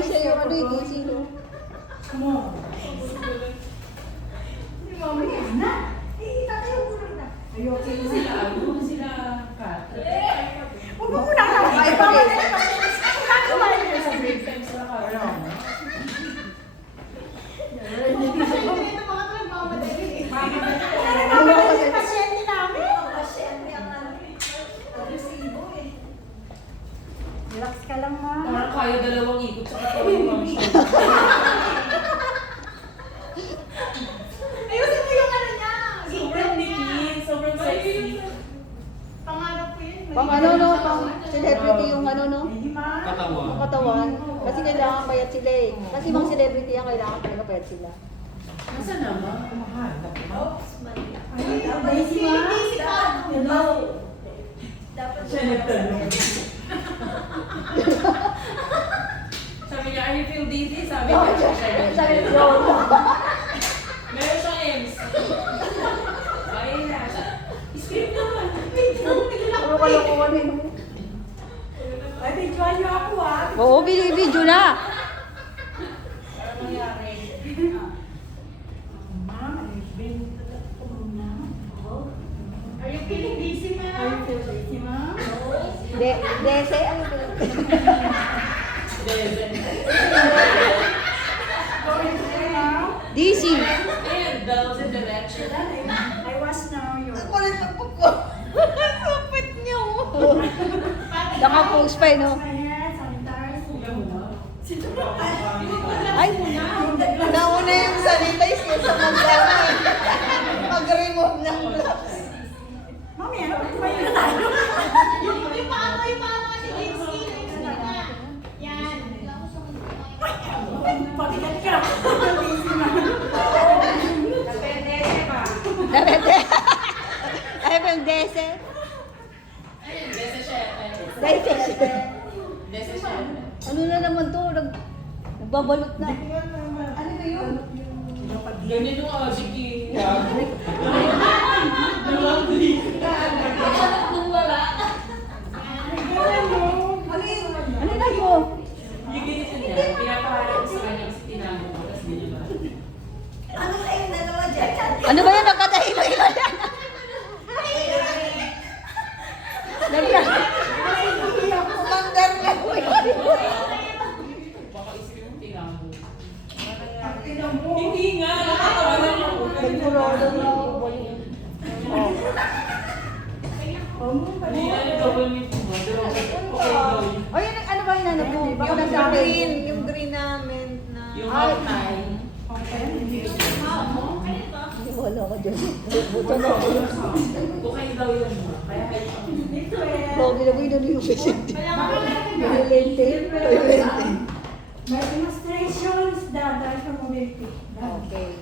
Para siya yung ano yung sino. Si Mama yan na. Tatayo ko na. Ayoko Sila Kat. Huwag mo muna ka. Ay, bawal na naman. Kumain ka sa break. Pasyente namin. Relax ka lang, ma. Parang kaya dalawang ikot sa katawan ni Ma'am Sean. Ayusin mo yung ano niya. Sobrang nipin, sobrang sexy. Pangarap ko yun. Pang ano no, pang celebrity yung ano no. Katawan. Yung katawan. Kasi kailangan payat sila eh. Kasi mga celebrity yan, kailangan talaga payat sila. Nasaan naman? Busy ka. Siya nagtanong. Sabi niya, "Are you feel dizzy?" Sabi Oh, niya, sabi ni Ron. meron siyang EMS. Ayun na. Script naman. Puro kalokohan eh. no? Ay, videoan niyo ako ah. Oo, video na. Ano nangyari? Ma'am, I've been to the phone now. Are you feeling busy, ma'am? Are you feeling busy, ma'am? Dese, ano ba? Dezen. Going there now? DC. Ayun, bells in direction. I was now your... Kulit na po ko. Supit niyo. Naka-post pa eh, no? My hair, sanitize. Ay, nauna yung sanitize kaysa mag-remove ng gloves. Mami, ano ba kumain na tayo? Yung paano si Jinsky. Yan. Pagkat ka. Busy, ma'am. Depende. Ay, yung dese. Ayun, Dese siya. Dese. Dese siya. Ano na naman to? Nagbabalot na. Ano ba yun? Ganyan yung object eh. Nung wala. Ano na po? Yung ganito niya, pinapaharap ko sa kanya kasi tinamo ko, tapos ganyan ba? Ano ba yan? Nagkatahilo-hilo yan. Kumandar na po yun. Baka isipin mo tinamo. Tinan mo. Hindi nga, nakatawanan ako. Nagpurolo na ako. Hindi na nag-double meeting mo. Okay daw yun. O yun, ano ba yung ano po? Baka nasa akin. Yung green namin na... Yung outline. Hindi ko alam ko dyan. Buto na ako. Okay daw yun mo. Kaya kahit Pogi na po yun yung patient. Violente. Violente. My demonstrations, dahil from mobility. Okay.